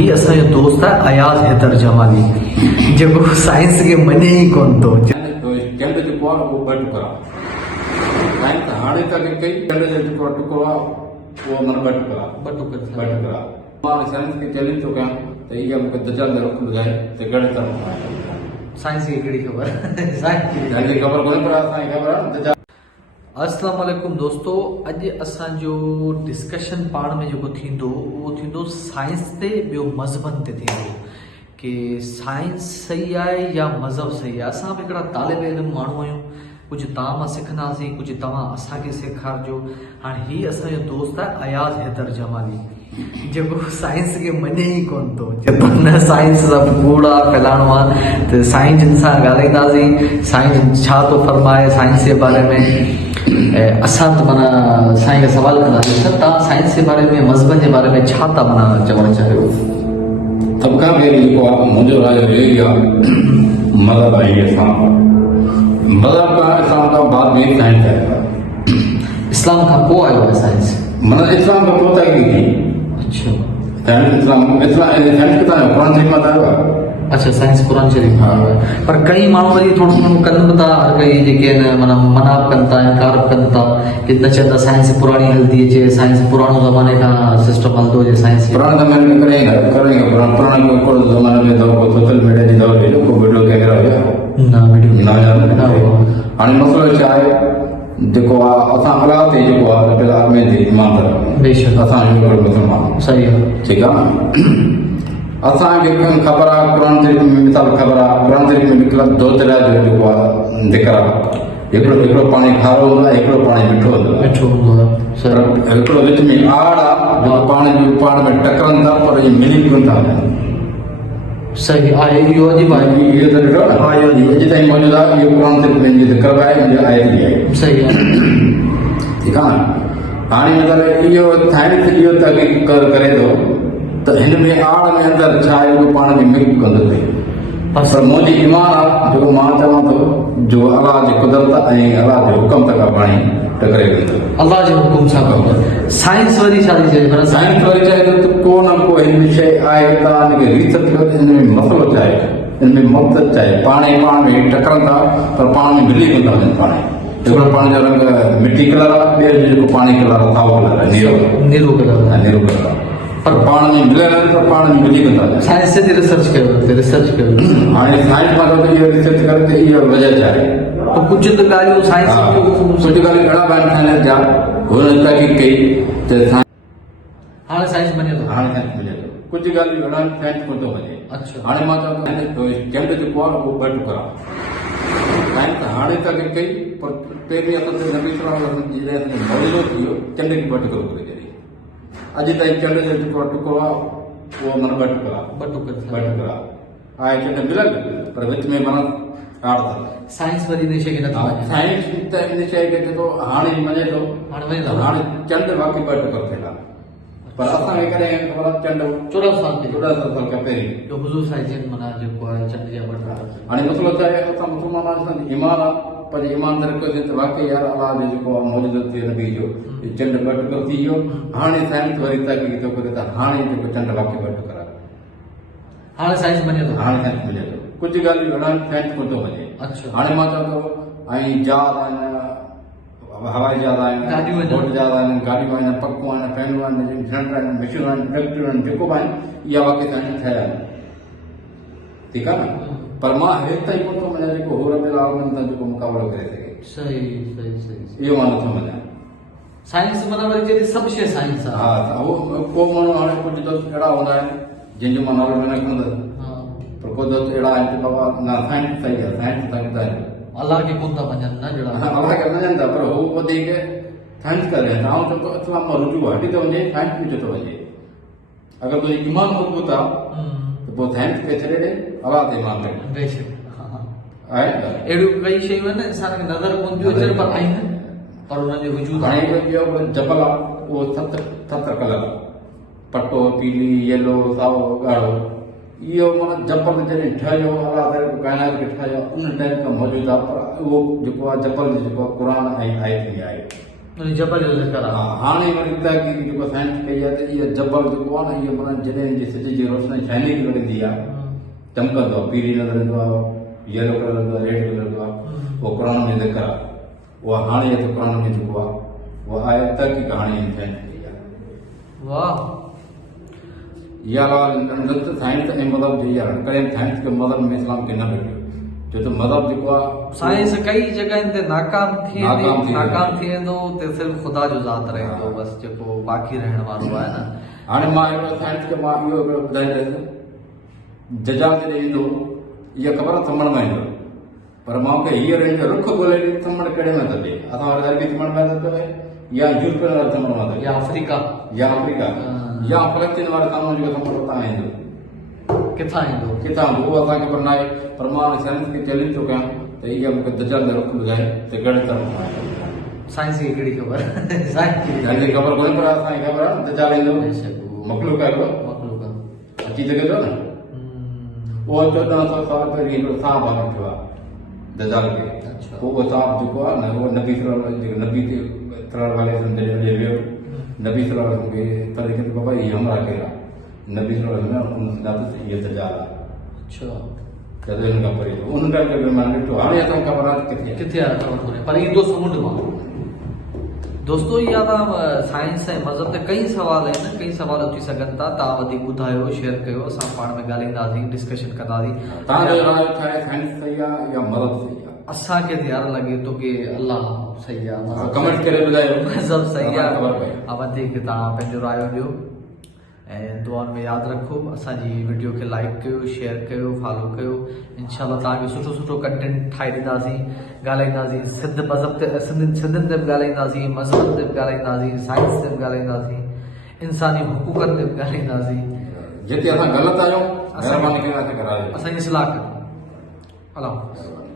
ही असांजो दोस्त आहे अयाज़ हैदर जमाली जेको साइंस खे मञे ई कोन थो। चंड जेको आहे उहो ॿ टुकड़ा साइंस हाणे तक कई चंड जो जेको टुकड़ो आहे उहो माना ॿ टुकड़ा मां साइंस खे चैलेंज थो कयां त इहा मूंखे दजाल जो रखु ॿुधाए त घणे तरह साइंस खे कहिड़ी ख़बर तव्हांखे ख़बर कोन्हे पर असांखे ख़बर आहे दजाल। अस्सलाम वालेकुम दोस्तो, अॼु असांजो डिस्कशन पाण में जेको थींदो उहो थींदो साइंस ते ॿियो मज़हबनि ते थींदो कि साइंस सही आहे या मज़हब सही आहे। असां बि हिकिड़ा तालिब इल्म माण्हू आहियूं, कुझु तव्हां मां सिखंदासीं, कुझु तव्हां असांखे सेखारिजो। हाणे हीउ असांजो दोस्त आहे अयाज़ हैदर जमाली जेको साइंस खे मञे ई कोन थो, चए न साइंस सभु कूड़ आहे, फैलाइणो आहे। त साइंस जिन सां ॻाल्हाईंदासीं, साइंस छा थो फरमाए साइंस जे बारे में। असां त माना साईं खे सवाल कंदासीं, सर तव्हां साइंस जे बारे में मज़हबनि जे बारे में छा था माना चवणु चाहियो? सभ खां पहिरीं जेको आहे मुंहिंजो राय इहो ई आहे मज़हब ऐं इस्लाम। मज़हब खां इस्लाम खां बाद में साइंस आहे। इस्लाम खां पोइ आयो आहे साइंस, माना इस्लाम खां पोइ ताईं थी। अच्छा साइंस साइंस किथां आयो? क़ुरान शरीफ़ मां आयो आहे। अच्छा, साइंस क़ुरान शरीफ़ मां आयो आहे। पर कई माण्हू वरी थोरो घणो कनि बि था, हर कई जेके आहिनि माना मना कनि था, इनकार कनि था कि न चवंदा साइंस पुराणी हलंदी अचे, साइंस पुराणो ज़माने खां सिस्टम हलंदो हुजे। साइंस पुराणे ज़माने में करेंगे पुराणे ज़माने में दौर सोशल मीडिया जी दौर हुई, को वीडियो कैमरा हुया न वीडियो न हाणे मसइलो छा आहे जेको आहे असां अलाह ते जेको आहे पहिला में ईमान था रखूं। बेशक असां मुस्लमान सही आहे, ठीकु आहे। असांखे ख़बर आहे क़ुरान शरीफ़ में मिसाल ख़बर आहे क़ुरान शरीफ़ में निकिरल दो तरह जो जेको आहे ज़िक्र आहे। हिकिड़ो पाणी खारो हूंदो आहे, हिकिड़ो पाणी मिठो हूंदो आहे। हिकिड़ो विच में आड़ आहे जेको पाण में टकरनि था पर इहे मिली कोन था वञनि। सही आहे, इहो अजीब आहे। इहो त ॾिठो न, अॼु ताईं मौजूदु आहे। इहो क़ुरान शरीफ़ में ज़िक्र आहे, मुंहिंजी आयत बि आहे। सही आहे, ठीकु आहे न। हाणे मतिलबु इहो साइंस इहो तहक़ीक़ करे थो त हिन में आड़ में अंदरि छा आहे उहो पाण में मिक्स कंदो पई। पर मुंहिंजी ईमान आहे जेको मां चवां थो जो अलाह जी कुदरत ऐं अलाह जे हुकुम तक पाणी टकरे वेंदो। अलाह जे हुकुम सां साइंस वरी छा थी चए? साइंस वरी चए थो त को न को हिन में शइ आहे, तव्हां हिनखे रिसर्च कयो हिन में मसइलो छा आहे, हिन में मक़सदु छा आहे। पाण में टकरनि था पर पाण में मिली कोन था वञनि। पाण हिकिड़ो पाणी जो रंग मिटी कलर आहे, ॿियो जेको पाणी कलर आहे साओ कलर आहे, नीरो कलर आहे। पर पाण में मिलियल आहिनि पर पाण में मिली कोन था वञनि। साइंस ते रिसर्च कयो। हाणे साइंस मां इहो रिसर्च करे त इहा वजह छा आहे। कुझु त ॻाल्हियूं साइंस कुझु ॻाल्हियूं घणा ॿाहिरि साइंस जा हुन तहक़ीक़ कई त हाणे साइंस मञे थो। हाणे साइंस मिले थो, कुझु ॻाल्हियूं घणा साइंस कोन थो वञे। अच्छा, हाणे मां चवां थो चंड जेको आहे उहो ॿ टुकड़ा साइंस हाणे तक कई पर पहिरीं असां नबी सल्लल्लाहु अलैहि वसल्लम जॾहिं मौजूदो थी वियो चंड खे ॿ टुकड़ो करे छॾी। अॼु ताईं चंड जो जेको टुकड़ो आहे उहो माना ॿ टुकड़ा आहे। चंड मिलियल पर विच में माना आड़ अथव। साइंस वरी इन शइ खे नथो मञे। साइंस त इन शइ खे चए थो हाणे मञे थो, हाणे चंड बाक़ी ॿ टुकड़ थियल आहे। पर असांखे कॾहिं ख़बर आहे चंड 1400 साल खां पहिरीं हुज़ूर साईं माना जेको आहे चंड जा ॿ टुकड़ा। हाणे मसइलो छा आहे, असां मुस्लमान आहियूं, ईमान आहे पर ईमान त रखियोसीं त वाक़ई यार अलाह जो जेको आहे मौजूदु थियो नबी जो चंड ॿ टुकड़ थी वियो। हाणे साइंस वरी तहक़ीक़ थो करे त हाणे जेको चंड वाक़ई ॿ टुकड़ आहे। हाणे साइंस मञे थो। हाणे साइंस मिले थो, कुझु ॻाल्हियूं घणा साइंस कोन थो वञे। अच्छा, हाणे मां चवां थो ऐं जहाज आहिनि, हवाई जहाज आहिनि, बोट जहाज आहिनि, गाॾियूं आहिनि, पकूं आहिनि, फैनूं आहिनि, सिलेंडर आहिनि, मशीनूं आहिनि, ट्रैक्टरूं आहिनि, जेको बि आहिनि इहा वाक़ई साइंस ठहिया आहिनि। ठीकु आहे न। पर मां हेठि ताईं कोन थो मञा जेको हो रबिल आलमीन सां जेको मुक़ाबिलो करे सघे। सही इहो मां नथो मञा। साइंस माना वरी चए सभु शइ साइंस आहे। हा, उहो को माण्हू हाणे कुझु दोस्त अहिड़ा हूंदा आहिनि जंहिंजो मां नालो न खणंदुसि, पर को दोस्त अहिड़ा आहिनि की बाबा न साइंस सही आहे, साइंस सां ॿुधायो अलाह खे कोन था मञनि न जहिड़ा अलाह खे मञनि था पर हू वधीक साइंस करे आहिनि। ऐं चवंदो इस्लाम मां रुजू हटी थो वञे, साइंस बि थो वञे। अगरि तुंहिंजी ईमान मज़बूत आहे त पोइ साइंस खे छॾे ॾे, अलाह ते ईमान रख। बेशक आहे अहिड़ियूं कई शयूं आहिनि इंसान खे नज़र कोन थियूं अचनि पर आहिनि, पर हुननि जो वजूद हाणे ॿियो जबल आहे उहो 7 कलर आहे, पटो, पीली, येलो, साओ, ॻाढ़ो। इहो माना जबल जॾहिं ठहियो अलाह काइनात खे ठाहियो उन टाइम खां मौजूदु आहे। पर उहो जेको आहे जबल जेको आहे क़ुरान ऐं आयत में आहे। उन जबल जो ज़िक्र आहे। हाणे वरी तहक़ीक़ जेको साइंस कई आहे त इहा जबल जेको आहे न इहो माना जॾहिं जी सिज जी रोशनी शाइनिंग लॻंदी आहे चमकंदो आहे पीली नज़र ईंदो आहे येलो कलर ईंदो आहे रेड कलर ईंदो आहे उहो क़ुर में ज़िक्र आहे उहा हाणे त क़ुर में जेको आहे उहा आहे तहक़ीक़ हाणे साइंस कई आहे। वाह इहा ॻाल्हि साइंस ऐं मज़हब जी आहे कॾहिं साइंस खे मज़हब में इस्लाम खे न भेटियो छो त मज़हब जेको आहे साइंस कई जगहनि ते नाकाम थी नाकाम थी वेंदो ते सिर्फ़ ख़ुदा जो ज़ात रहंदो बस जेको बाक़ी रहण वारो आहे न। हाणे मां हिकिड़ो साइंस खे मां इहो हिकिड़ो ॿुधाईंदुसि जजाल जॾहिं ईंदो इहा ख़बर थमण में ईंदो पर मां मूंखे हीअ रेंज रुख ॻोल्हे ॾे थमण कहिड़े में थो ॾे असां वटि अरबी थमण में थो पए या यूरोपियन वारे थमण में थो या अफ्रीका या अफ्रीका या फलस्तीन वारे साम्हूं जेको थमण उतां ईंदो किथां ईंदो किथां उहो असांखे ख़बर न आहे पर मां साइंस खे चैलेंज थो कयां त इहा मूंखे दजाल जो रुख ॿुधाए त कहिड़े तरह साइंस खे कहिड़ी ख़बर साइंस खे तव्हांखे ख़बर कोन्हे पर असांखे ख़बर आहे दजाल ईंदो मखलूक आहे हिकिड़ो अची सघे थो न उहो 1400 साल पहिरीं हिकिड़ो साहब आहे थियो आहे दजाल खे पोइ उहो साहब जेको आहे न उहो नबी नबी वाले जॾहिं वियो नबी खे तरीक़े ते बाबा हीअ हमला कया नबी इहा दजाल आहे तॾहिं हुन खां परे उन टाइम ते मां ॾिठो हाणे असांखे ख़बर आहे किथे आहे ख़बर कोन्हे पर ईंदो समुंड मां। दोस्तो इहा तव्हां साइंस ऐं मज़हब ते कई सवाल आहिनि कई सवाल अची सघनि था तव्हां वधीक ॿुधायो शेयर कयो असां पाण में ॻाल्हाईंदासीं डिस्कशन कंदासीं। तव्हांजो राय छा आहे साइंस सही आहे या मज़हब सही आहे असांखे त यार लॻे थो की अल्लाह सही आहे कमेंट करे ॿुधायो मज़हब सही आहे ख़बर पए वधीक तव्हां पंहिंजो राय ॾियो ऐं दुआनि में यादि रखो असांजी वीडियो खे लाइक कयो शेयर कयो फॉलो कयो इंशाल्लाह तव्हांखे सुठो सुठो कंटेंट ठाहे ॾींदासीं ॻाल्हाईंदासीं सिंध मज़हब ते सिंधियुनि ते बि ॻाल्हाईंदासीं मज़हब ते बि ॻाल्हाईंदासीं साइंस ते बि ॻाल्हाईंदासीं इंसानी हुकूकनि ते बि ॻाल्हाईंदासीं जिते असां ग़लति आहियूं महिरबानी करे असांखे करायो असांजी इस्लाह कयो अलाह हाफ़िज़।